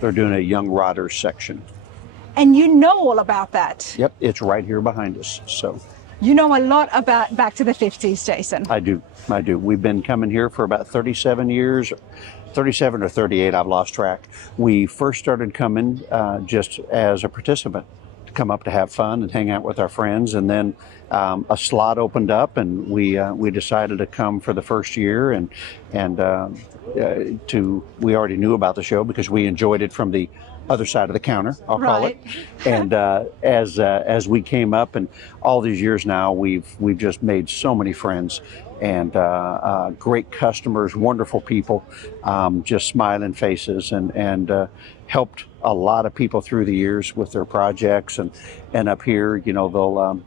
They're doing a young rodders section. And you know all about that. Yep, it's right here behind us. So you know a lot about Back to the 50s, Jason. I do. We've been coming here for about 37 years, 37 or 38, I've lost track. We first started coming just as a participant, to come up to have fun and hang out with our friends, and then a slot opened up, and we decided to come for the first year, and we already knew about the show because we enjoyed it from the other side of the counter, I'll call it. And as we came up, and all these years now, we've just made so many friends, and great customers, wonderful people, just smiling faces, and helped a lot of people through the years with their projects. And up here, they'll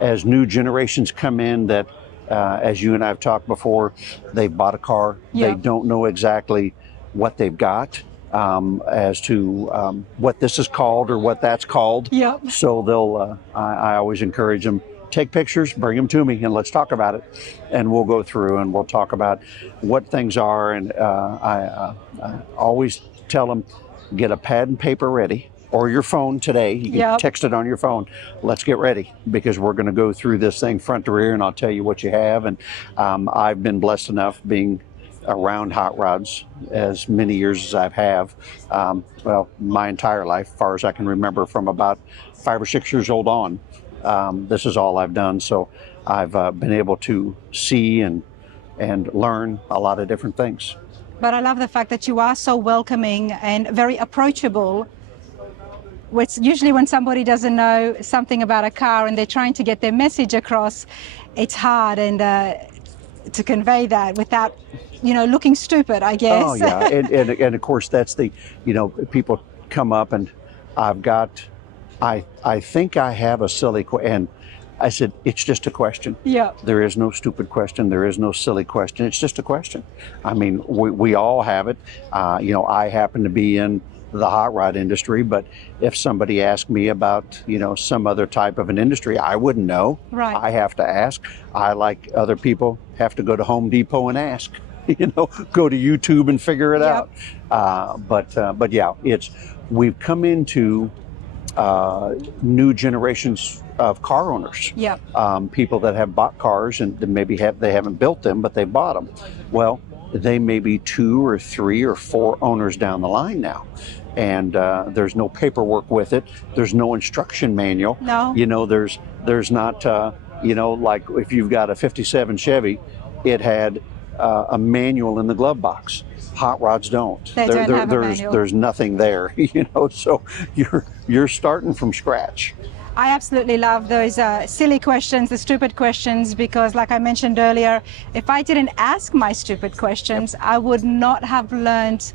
as new generations come in that, as you and I have talked before, they've bought a car. They don't know exactly what they've got, as to what this is called or what that's called. So they'll, I always encourage them, take pictures, bring them to me, and let's talk about it. And we'll go through and we'll talk about what things are. And I always tell them, get a pad and paper ready, or your phone today. You can text it on your phone. Let's get ready, because we're going to go through this thing front to rear, and I'll tell you what you have. And I've been blessed enough, being around hot rods as many years as I've well, my entire life, as far as I can remember, from about 5 or 6 years old on. This is all I've done. So I've been able to see and learn a lot of different things. But I love the fact that you are so welcoming and very approachable. Which usually when somebody doesn't know something about a car and they're trying to get their message across, it's hard and to convey that without, looking stupid, I guess. Oh yeah, and of course that's the, people come up and I think I have a silly question. And I said, it's just a question. There is no stupid question. There is no silly question. It's just a question. I mean, we all have it. I happen to be in the hot rod industry, but if somebody asked me about, some other type of an industry, I wouldn't know. I have to ask. I, like other people, have to go to Home Depot and ask, go to YouTube and figure it out. But yeah, we've come into new generations of car owners. People that have bought cars and maybe they haven't built them, but they bought them. Well, they may be 2 or 3 or 4 owners down the line now, and there's no paperwork with it. There's no instruction manual. There's not like if you've got a 57 Chevy, it had a manual in the glove box. Hot rods don't. There's nothing there, so you're starting from scratch. I absolutely love those silly questions, the stupid questions, because like I mentioned earlier, if I didn't ask my stupid questions, I would not have learned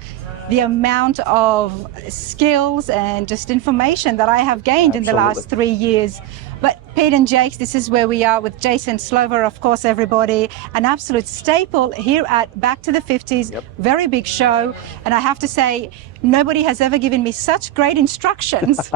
the amount of skills and just information that I have gained in the last 3 years. But Pete and Jake, this is where we are with Jason Slover, of course, everybody, an absolute staple here at Back to the 50s, very big show. And I have to say, nobody has ever given me such great instructions.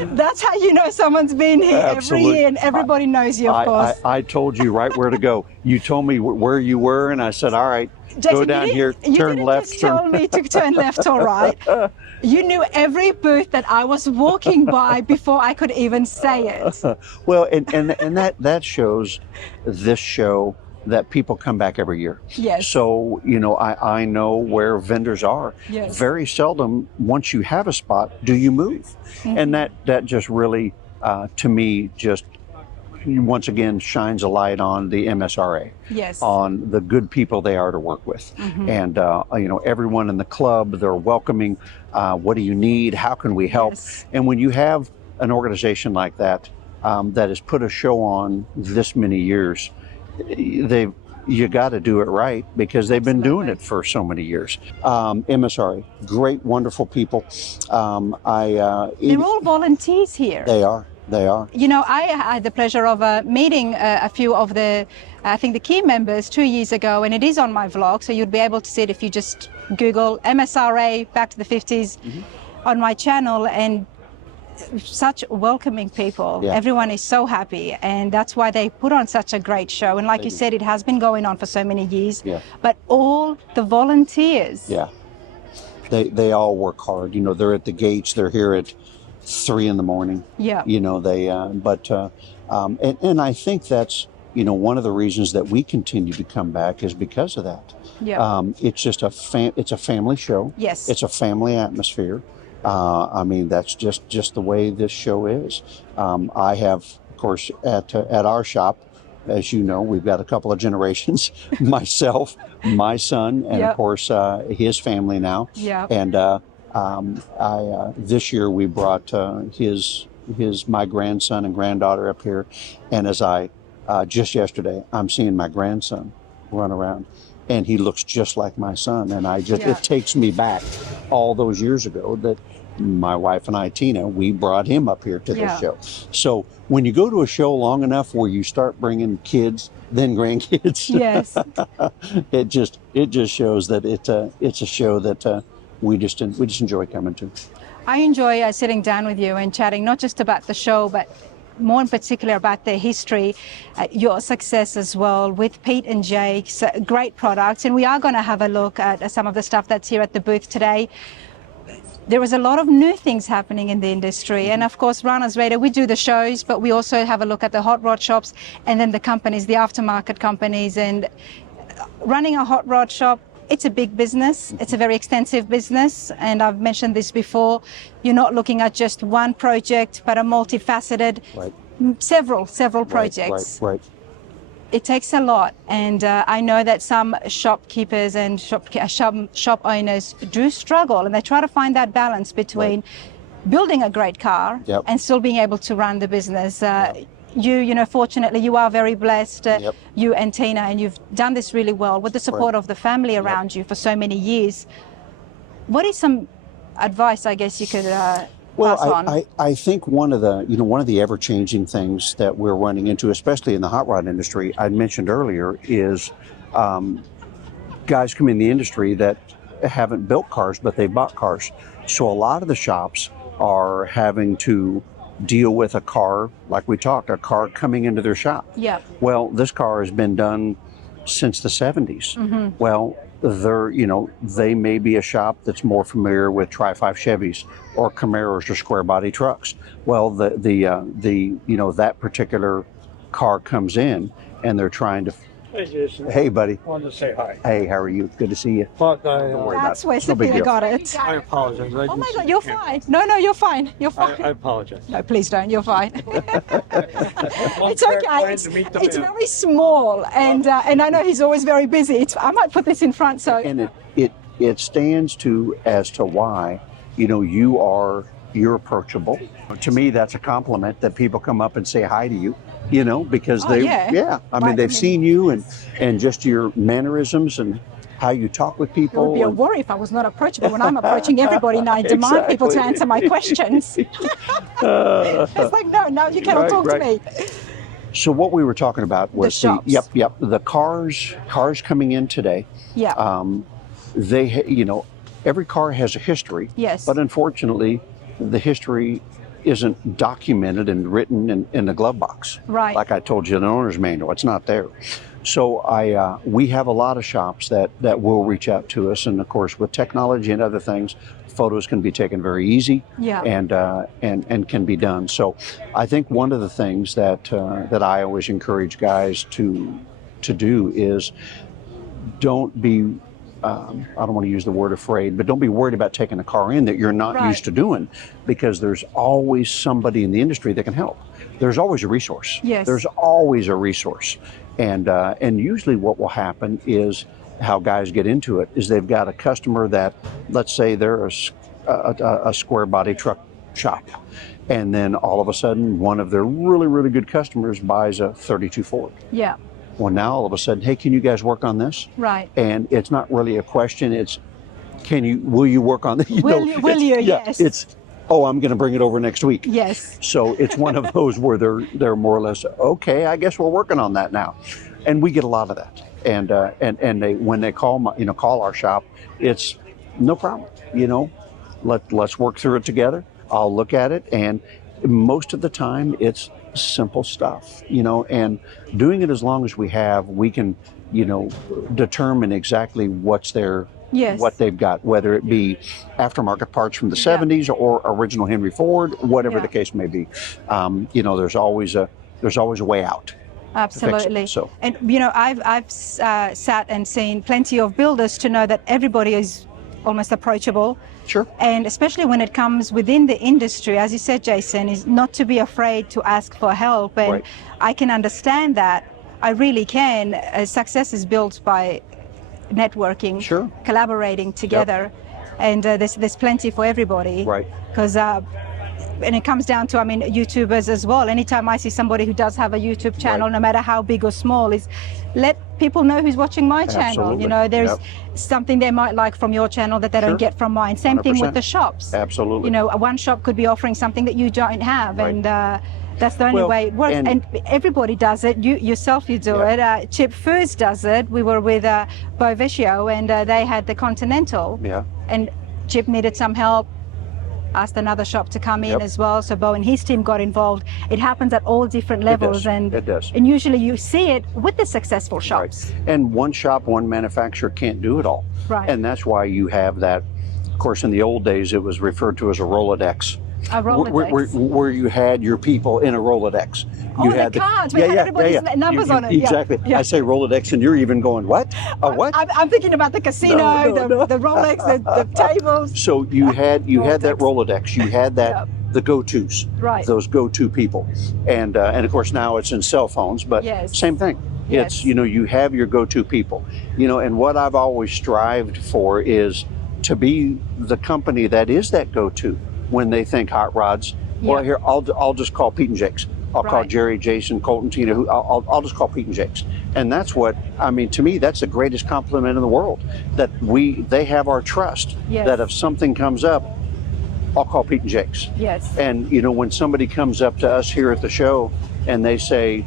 That's how you know someone's been here every year, and everybody knows you, of course. I told you right where to go. You told me where you were, and I said, all right, Jason, go down here, turn left. You didn't just tell me to turn left or right. You knew every booth that I was walking by before I could even say it. Well, and that shows this show that people come back every year. So, I know where vendors are. Very seldom, once you have a spot, do you move. And that just really, to me, just once again shines a light on the MSRA, on the good people they are to work with. And everyone in the club, they're welcoming. What do you need? How can we help? And when you have an organization like that that has put a show on this many years, you got to do it right, because they've been doing it for so many years. MSRA, great, wonderful people. They're all volunteers here. They are. I had the pleasure of meeting a few of the key members 2 years ago, and it is on my vlog, so you'd be able to see it if you just Google MSRA Back to the 50s on my channel. And such welcoming people. Everyone is so happy, and that's why they put on such a great show. And like you said, it has been going on for so many years. But all the volunteers they all work hard. You know, they're at the gates. They're here at 3 in the morning. Yeah. You know, and I think that's, you know, one of the reasons that we continue to come back is because of that. Yeah. It's just it's a family show. Yes. It's a family atmosphere. I mean, that's just the way this show is. I have, of course, at our shop, as you know, we've got a couple of generations, myself, my son, and Yep. of course, his family now. Yeah. And this year we brought my grandson and granddaughter up here. And as just yesterday, I'm seeing my grandson run around, and he looks just like my son. And it takes me back all those years ago that my wife and I, Tina, we brought him up here to this show. So when you go to a show long enough where you start bringing kids, then grandkids, Yes. it just shows that it's a show that we just enjoy coming to. I enjoy sitting down with you and chatting, not just about the show, but more in particular about their history, your success as well with Pete and Jake's great products. And we are going to have a look at some of the stuff that's here at the booth today. There is a lot of new things happening in the industry. And of course, Runners Radar, we do the shows, but we also have a look at the hot rod shops and then the companies, the aftermarket companies. And running a hot rod shop, it's a big business. It's a very extensive business. And I've mentioned this before. You're not looking at just one project, but a multifaceted, several projects. Right. It takes a lot. And I know that some shopkeepers and shop owners do struggle, and they try to find that balance between building a great car and still being able to run the business. You know, fortunately, you are very blessed, you and Tina, and you've done this really well with the support of the family around you for so many years. What is some advice, I guess, you could pass on? I think one of the ever-changing things that we're running into, especially in the hot rod industry, I mentioned earlier, is guys come in the industry that haven't built cars, but they've bought cars. So a lot of the shops are having to deal with a car, like we talked, a car coming into their shop. Yeah. Well, this car has been done since the 70s. Mm-hmm. Well, they may be a shop that's more familiar with Tri-5 Chevys or Camaros or square body trucks. Well, that particular car comes in and they're trying to. Hey, Jason. Hey, buddy. Wanted to say hi. Hey, how are you? Good to see you. But Don't worry about That's it. where It's no big Sophia deal. got it. I apologize. Oh my God, you're fine. No, you're fine. You're fine. I apologize. No, please don't. You're fine. It's very okay. glad It's to meet the man. very small, and I know he's always very busy. I might put this in front so. And it stands as to why, you're approachable. To me, that's a compliment that people come up and say hi to you, because they've seen you and just your mannerisms and how you talk with It people. would be a worry if I was not approachable when I'm approaching everybody and I demand people to answer my questions. It's like, no, you cannot talk to me. So what we were talking about was shops. the cars coming in today. Yeah. Every car has a history. Yes. But unfortunately, the history isn't documented and written in the glove box. Right. Like I told you in the owner's manual, it's not there. So we have a lot of shops that will reach out to us, and of course with technology and other things, photos can be taken very easy. Yeah. And can be done. So I think one of the things that I always encourage guys to do is don't be I don't want to use the word afraid, but don't be worried about taking a car in that you're not used to doing, because there's always somebody in the industry that can help. There's always a resource. Yes. There's always a resource. And usually what will happen is how guys get into it is they've got a customer that, let's say they're a square body truck shop. And then all of a sudden, one of their really, really good customers buys a 32 Ford. Yeah. Well, now all of a sudden, hey, can you guys work on this? Right. And it's not really a question. It's, will you work on this? Will you? Yes. It's, I'm going to bring it over next week. Yes. So it's one of those where they're more or less, okay, I guess we're working on that now. And we get a lot of that. And when they call our shop, it's no problem. Let's work through it together. I'll look at it, and most of the time it's simple stuff, and doing it as long as we can, determine exactly what's their Yes. what they've got, whether it be aftermarket parts from the 70s or original Henry Ford, whatever Yeah. the case may be. There's always a way out. To fix it. Absolutely. So And I've sat and seen plenty of builders to know that everybody is almost approachable. sure. And especially when it comes within the industry, as you said, Jason, is not to be afraid to ask for help. And Right. I can understand that. I really can. Success is built by networking, Sure. collaborating together, and there's plenty for everybody. Right. Because and it comes down to, YouTubers as well. Anytime I see somebody who does have a YouTube channel, Right. no matter how big or small, is let people know who's watching my channel. Absolutely. There's Yep. something they might like from your channel that they Sure. don't get from mine. Same thing with 100%. the shops. Absolutely. One shop could be offering something that you don't have, Right. and that's the only Well, way it works. and- And everybody does it. You yourself, you do Yeah. it. Chip Foods does it. We were with Bovescio, and they had the Continental, Yeah. and Chip needed some help. Asked another shop to come in Yep. as well, so Bo and his team got involved. It happens at all different levels, and It does. and usually you see it with the successful shops. Right. And one shop, one manufacturer can't do it all. Right. And that's why you have that. Of course, in the old days, it was referred to as a Rolodex. A Rolodex. Where you had your people in a Rolodex. You The cards with everybody's numbers on it. Yeah. Exactly. Yeah. I say Rolodex, and you're even going, what? A what? I'm thinking about the casino, No. the Rolex, the tables. So you had that Rolodex. Rolodex. You had that Yep. the go-tos. Right. Those go-to people, and of course now it's in cell phones. But Yes. same thing. Yes. It's you have your go-to people. And what I've always strived for is to be the company that is that go-to when they think hot rods. Well, Yeah. here I'll just call Pete and Jake's. I'll call Right. Jerry, Jason, Colton, Tina. I'll just call Pete and Jake's, and that's what to me. That's the greatest compliment in the world. That they have our trust. Yes. That if something comes up, I'll call Pete and Jake's. Yes. And when somebody comes up to us here at the show and they say,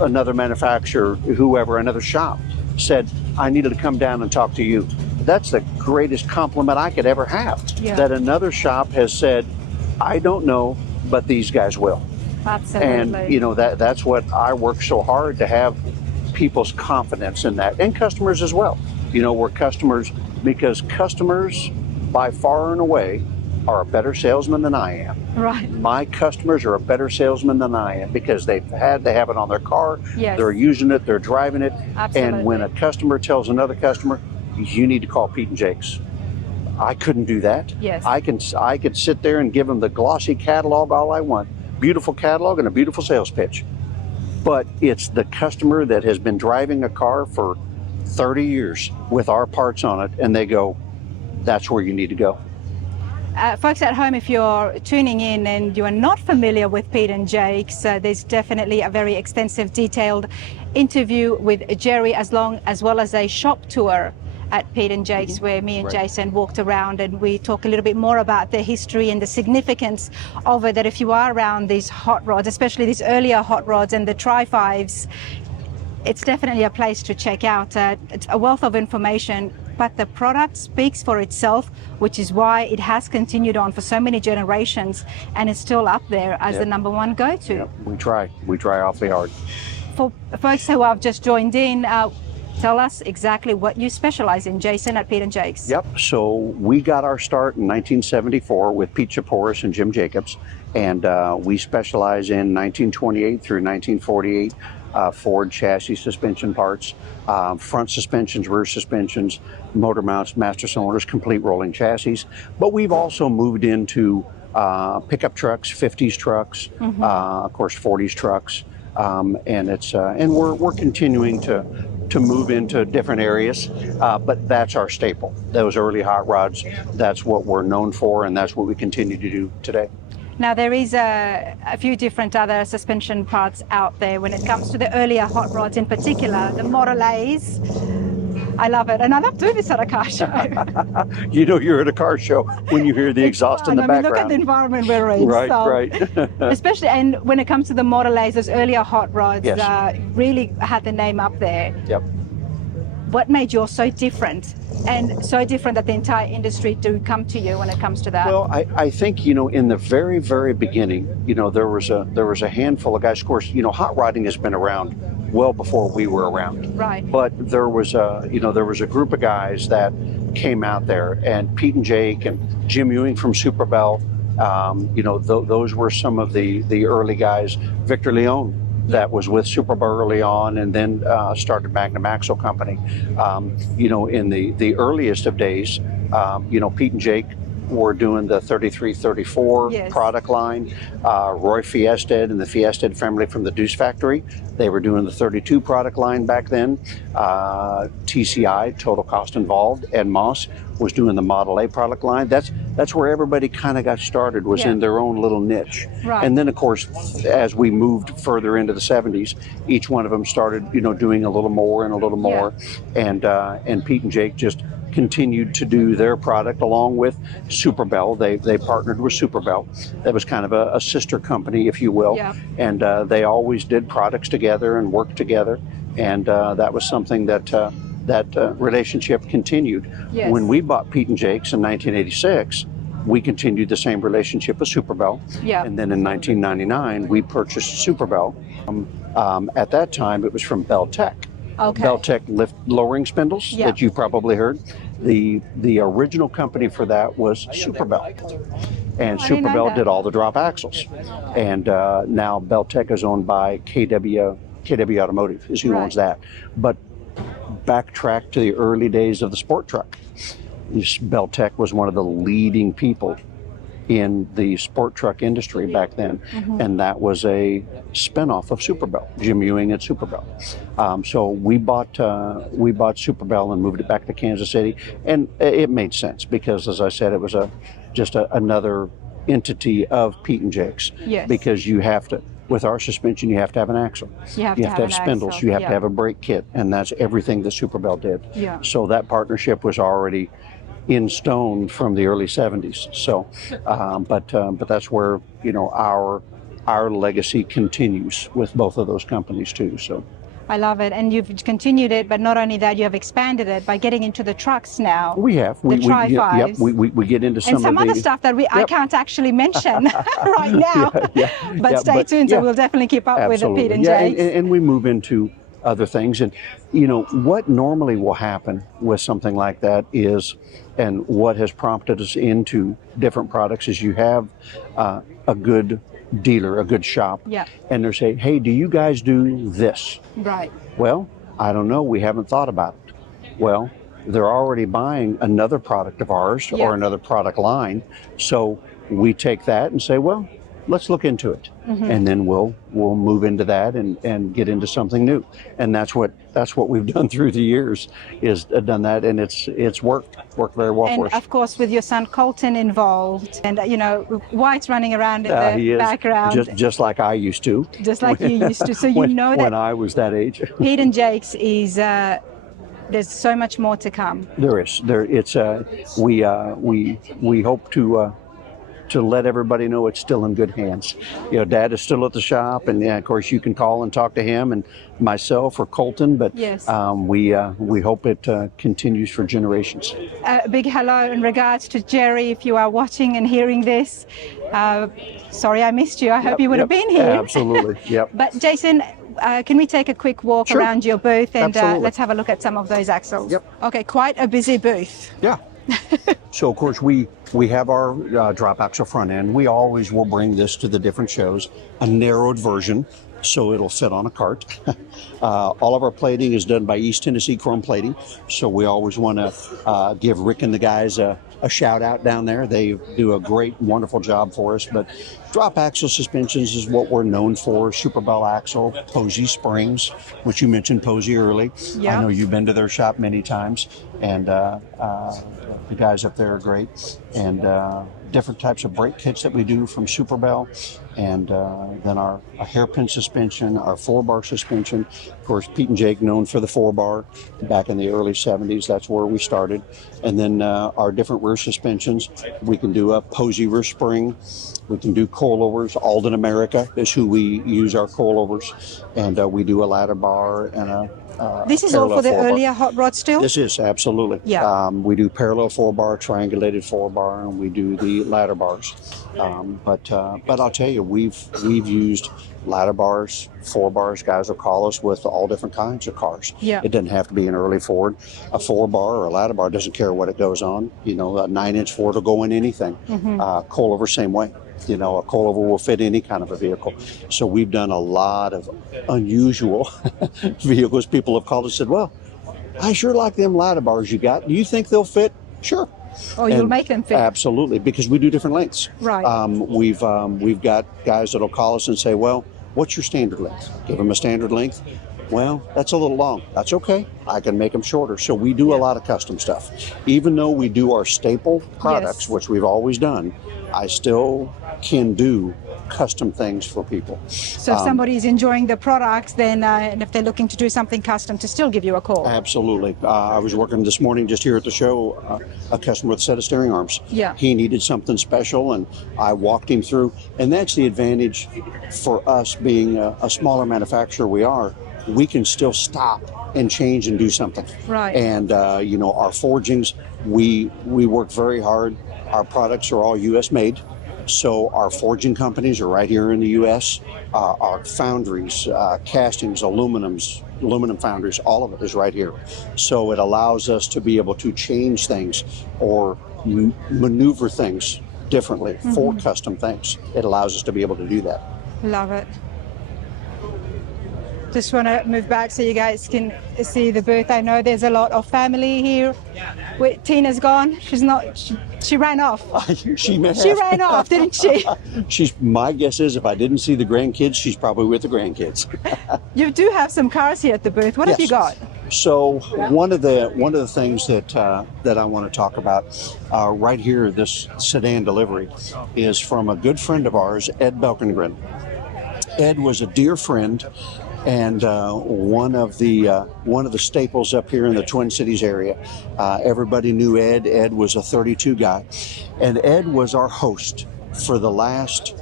another manufacturer, whoever, another shop said, I needed to come down and talk to you. That's the greatest compliment I could ever have. Yeah. That another shop has said, I don't know, but these guys will. Absolutely. And that's what I work so hard to have people's confidence in that, and customers as well. We're customers because customers by far and away are a better salesman than I am. Right. My customers are a better salesman than I am because they have it on their car. Yes. They're using it, they're driving it. Absolutely. And when a customer tells another customer, you need to call Pete and Jake's. I couldn't do that. Yes. I could sit there and give them the glossy catalog all I want. Beautiful catalog and a beautiful sales pitch. But it's the customer that has been driving a car for 30 years with our parts on it, and they go, that's where you need to go. Folks at home, if you're tuning in and you are not familiar with Pete and Jake's, there's definitely a very extensive, detailed interview with Jerry, as well as a shop tour at Pete and Jake's, where me and Right. Jason walked around, and we talk a little bit more about the history and the significance of it, that if you are around these hot rods, especially these earlier hot rods and the Tri-5s, it's definitely a place to check out. It's a wealth of information, but the product speaks for itself, which is why it has continued on for so many generations and is still up there as the number one go-to. Yep, we try awfully hard. For folks who have just joined in, tell us exactly what you specialize in, Jason, at Pete and Jake's. Yep. So we got our start in 1974 with Pete Chaporis and Jim Jacobs, and we specialize in 1928 through 1948 Ford chassis suspension parts, front suspensions, rear suspensions, motor mounts, master cylinders, complete rolling chassis. But we've also moved into pickup trucks, 50s trucks, of course 40s trucks, and we're continuing to move into different areas, but that's our staple. Those early hot rods, that's what we're known for, and that's what we continue to do today. Now, there is a few different other suspension parts out there when it comes to the earlier hot rods, in particular, the Model A's. I love it, and I love doing this at a car show. You're at a car show when you hear the exhaust in the background. Look at the environment we're in. Right, so, right. Especially, and when it comes to the Model A's, those earlier hot rods Yes. really had the name up there. Yep. What made yours so different, and so different that the entire industry do come to you when it comes to that? Well, I think in the very, very beginning, there was a handful of guys. Of course, hot rodding has been around well before we were around. Right. But there was a group of guys that came out there, and Pete and Jake and Jim Ewing from Super Bell. Those were some of the early guys. Victor Leone, that was with Super Bell early on, and then started Magnum Axle Company. In the earliest of days, Pete and Jake were doing the 3334 Yes. product line. Roy Fiested and the Fiested family from the Deuce Factory, they were doing the 32 product line back then. TCI, Total Cost Involved, Ed Moss was doing the Model A product line. That's where everybody kind of got started, was in their own little niche. Right. And then, of course, as we moved further into the 70s, each one of them started, doing a little more and a little more. And Pete and Jake just continued to do their product along with Super Bell. They partnered with Super Bell. That was kind of a sister company, if you will. Yeah. And they always did products together and worked together. And that was something that relationship continued. Yes. When we bought Pete and Jake's in 1986, we continued the same relationship with Super Bell. Yeah. And then in 1999, we purchased Super Bell. At that time, it was from Bell Tech. Okay. Bell Tech lift lowering spindles that you've probably heard. The original company for that was Super Bell. And I didn't Super know Bell that. did all the drop axles. And now Bell Tech is owned by KW Automotive, is who owns that. But backtrack to the early days of the sport truck. Bell Tech was one of the leading people in the sport truck industry back then, and that was a spinoff of Super Bell, Jim Ewing at Super Bell. So we bought Super Bell and moved it back to Kansas City, and it made sense because, as I said, it was just another entity of Pete and Jake's. Yes. Because you have to, with our suspension, you have to have an axle. You have to have an spindles. axle, You have to have a brake kit, and that's everything that Super Bell did. Yeah. So that partnership was already in stone from the early 70s. So, but that's where our legacy continues with both of those companies too. So. I love it, and you've continued it, but not only that, you have expanded it by getting into the trucks now. We have. The Tri-5s. We get into some And some of other the stuff that I can't actually mention right now. But stay tuned, so we'll definitely keep up with it, Pete and Jake. And we move into other things. And what normally will happen with something like that is, and what has prompted us into different products, is you have a good dealer, a good shop, and they're saying, hey, do you guys do this? Right. Well, I don't know, we haven't thought about it. Well, they're already buying another product of ours or another product line, so we take that and say, well, let's look into it, and then we'll move into that and get into something new. And that's what we've done through the years, is done that, and it's worked very well for us. And of course, with your son Colton involved, and White's running around in the he is, background, just like I used to, just like you used to. So when that I was that age. Pete and Jake's is. There's so much more to come. There is. We hope to let everybody know it's still in good hands. Dad is still at the shop, and of course you can call and talk to him and myself or Colton, but yes. We hope it continues for generations. A big hello in regards to Jerry, if you are watching and hearing this. Sorry I missed you. I hope you would have been here. Absolutely. Yep. But Jason, can we take a quick walk around your booth, and let's have a look at some of those axles? Yep. Okay, quite a busy booth. Yeah. So of course we have our drop axle front end. We always will bring this to the different shows, a narrowed version, so it'll fit on a cart. All of our plating is done by East Tennessee Chrome Plating, so we always want to give Rick and the guys a shout out down there. They do a great, wonderful job for us. But drop axle suspensions is what we're known for. Super Bell axle, Posey springs, which you mentioned Posey early. Yeah. I know you've been to their shop many times, and the guys up there are great. And different types of brake kits that we do from Super Bell, and then our hairpin suspension, our 4-bar suspension. Of course, Pete and Jake known for the 4-bar back in the early 70s. That's where we started. And then our different rear suspensions. We can do a Posey rear spring. We can do coilovers. Alden America is who we use our coilovers. And we do a ladder bar and a this is all for the 4-bar. earlier hot rod still? This is, absolutely. Yeah. We do parallel 4-bar, triangulated 4-bar, and we do the ladder bars. But I'll tell you, we've used ladder bars, 4-bars. Guys will call us with all different kinds of cars. Yeah. It doesn't have to be an early Ford. A 4-bar or a ladder bar doesn't care what it goes on. You know, a 9-inch Ford will go in anything. Coilover, same way. You know, a coilover will fit any kind of a vehicle. So we've done a lot of unusual vehicles. People have called and said, well, I sure like them ladder bars you got. Do you think they'll fit? Sure. Or you'll make them fit. Absolutely, because we do different lengths. Right. We've got guys that'll call us and say, well, what's your standard length? Give them a standard length. Well, that's a little long. That's okay. I can make them shorter. So we do a lot of custom stuff. Even though we do our staple products, which we've always done, I still can do custom things for people. So if somebody is enjoying the products, then and if they're looking to do something custom, to still give you a call. Absolutely. I was working this morning just here at the show, a customer with a set of steering arms. Yeah. He needed something special, and I walked him through. And that's the advantage for us being a smaller manufacturer we can still stop and change and do something. Right. And, you know, our forgings, we work very hard. Our products are all U.S. made. So our forging companies are right here in the U.S. Our foundries, castings, aluminum foundries, all of it is right here. So it allows us to be able to change things or maneuver things differently for custom things. It allows us to be able to do that. Love it. Just want to move back so you guys can see the booth. I know there's a lot of family here. Wait, Tina's gone. She's not. She ran off. She ran off, didn't she? My guess is if I didn't see the grandkids, she's probably with the grandkids. You do have some cars here at the booth. What have you got? So one of the things that I want to talk about right here, this sedan delivery, is from a good friend of ours, Ed Belkengren. Ed was a dear friend. And one of the staples up here in the Twin Cities area. Everybody knew Ed. Ed was a 32 guy, and Ed was our host for the last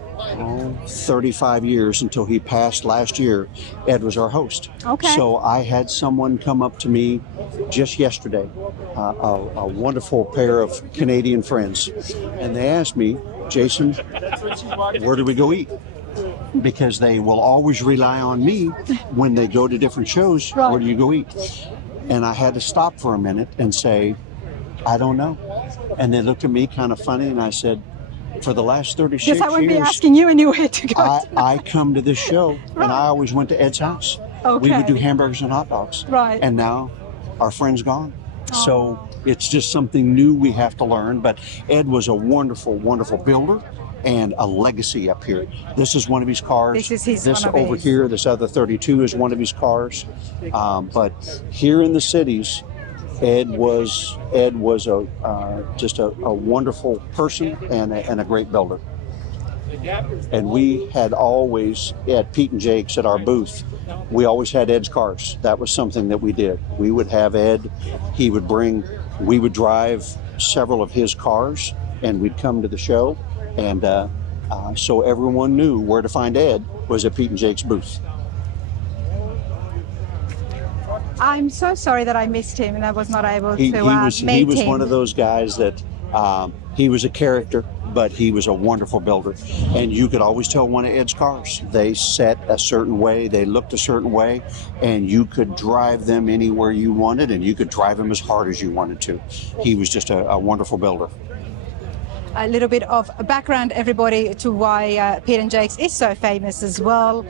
35 years until he passed last year. Ed was our host. Okay. So I had someone come up to me just yesterday, a wonderful pair of Canadian friends, and they asked me, Jason, where do we go eat? Because they will always rely on me when they go to different shows. Right. Where do you go eat? And I had to stop for a minute and say, I don't know. And they looked at me kind of funny, and I said, for the last 36 years, I wouldn't be asking you anywhere to go. I come to this show, and I always went to Ed's house. Okay. We would do hamburgers and hot dogs. Right. And now our friend's gone. So it's just something new we have to learn. But Ed was a wonderful, wonderful builder and a legacy up here. This is one of his cars. This over here, this other 32 is one of his cars. But here in the cities, Ed was just a wonderful person and a great builder. And we had always, at Pete and Jake's at our booth, we always had Ed's cars. That was something that we did. We would have Ed, we would drive several of his cars, and we'd come to the show. And so everyone knew where to find Ed was at Pete and Jake's booth. I'm so sorry that I missed him and I was not able to He was him. one of those guys that he was a character, but he was a wonderful builder. And you could always tell one of Ed's cars. They set a certain way, they looked a certain way, and you could drive them anywhere you wanted, and you could drive them as hard as you wanted to. He was just a wonderful builder. A little bit of background, everybody, to why Pete and Jake's is so famous as well.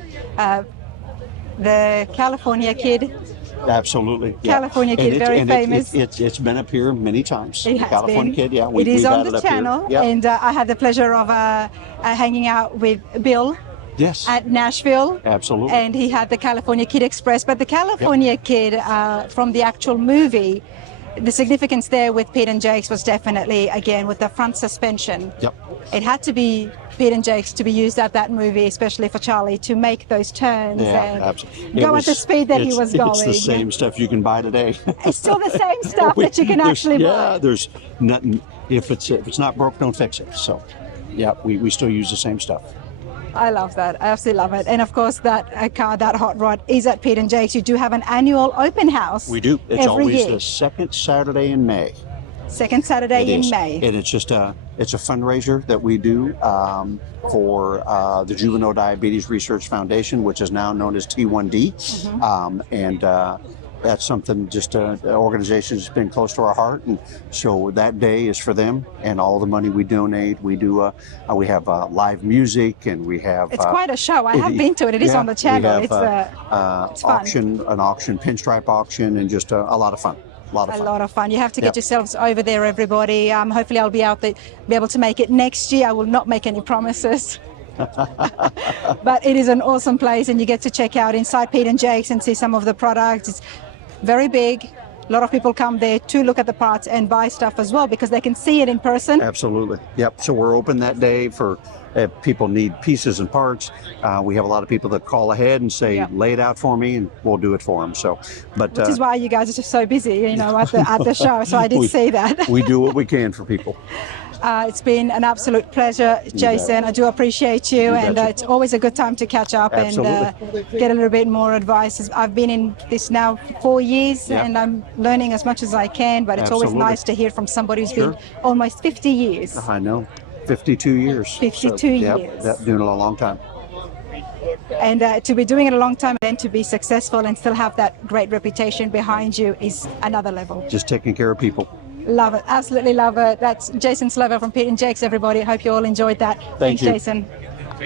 The California Kid. Absolutely. Yeah. California Kid, very famous. It's been up here many times. It has California been. Kid, yeah. It is on we've the channel, yeah. and I had the pleasure of hanging out with Bill. Yes. At Nashville. Absolutely. And he had the California Kid Express, but the California Kid from the actual movie, the significance there with Pete and Jake's was definitely, again, with the front suspension. Yep. It had to be Pete and Jake's to be used at that movie, especially for Charlie, to make those turns and go at the speed that he was going. It's the same stuff you can buy today. It's still the same stuff that you can actually buy. Yeah, there's nothing. If it's not broke, don't fix it. So, yeah, we still use the same stuff. I love that. I absolutely love it. And of course, that car, that hot rod, is at Pete and Jake's. You do have an annual open house. We do. It's every always year. the second Saturday in May. Second Saturday It in is. May. And it's just it's a fundraiser that we do for the Juvenile Diabetes Research Foundation, which is now known as T1D. That's something just an organization that's been close to our heart, and so that day is for them. And all the money we donate, we do. We have live music, and we have. It's quite a show. I have been to it. It is on the channel. We have it's fun. an auction, pinstripe auction, and just a lot of fun. A lot of fun. You have to get yourselves over there, everybody. Hopefully, I'll be able to make it next year. I will not make any promises. But it is an awesome place, and you get to check out inside Pete and Jake's and see some of the products. It's very big. A lot of people come there to look at the parts and buy stuff as well because they can see it in person. Absolutely. Yep. So we're open that day for if people need pieces and parts. We have a lot of people that call ahead and say, lay it out for me, and we'll do it for them. So, which is why you guys are just so busy, at the show. So I did see that. We do what we can for people. It's been an absolute pleasure, Jason. I do appreciate you, and it's always a good time to catch up and get a little bit more advice. I've been in this now 4 years, and I'm learning as much as I can, but it's always nice to hear from somebody who's been almost 50 years. I know, 52 years. 52 years. Doing it a long time. And to be doing it a long time and then to be successful and still have that great reputation behind you is another level. Just taking care of people. Love it. Absolutely love it. That's Jason Slover from Pete and Jake's, everybody. I hope you all enjoyed that. Thanks, Jason.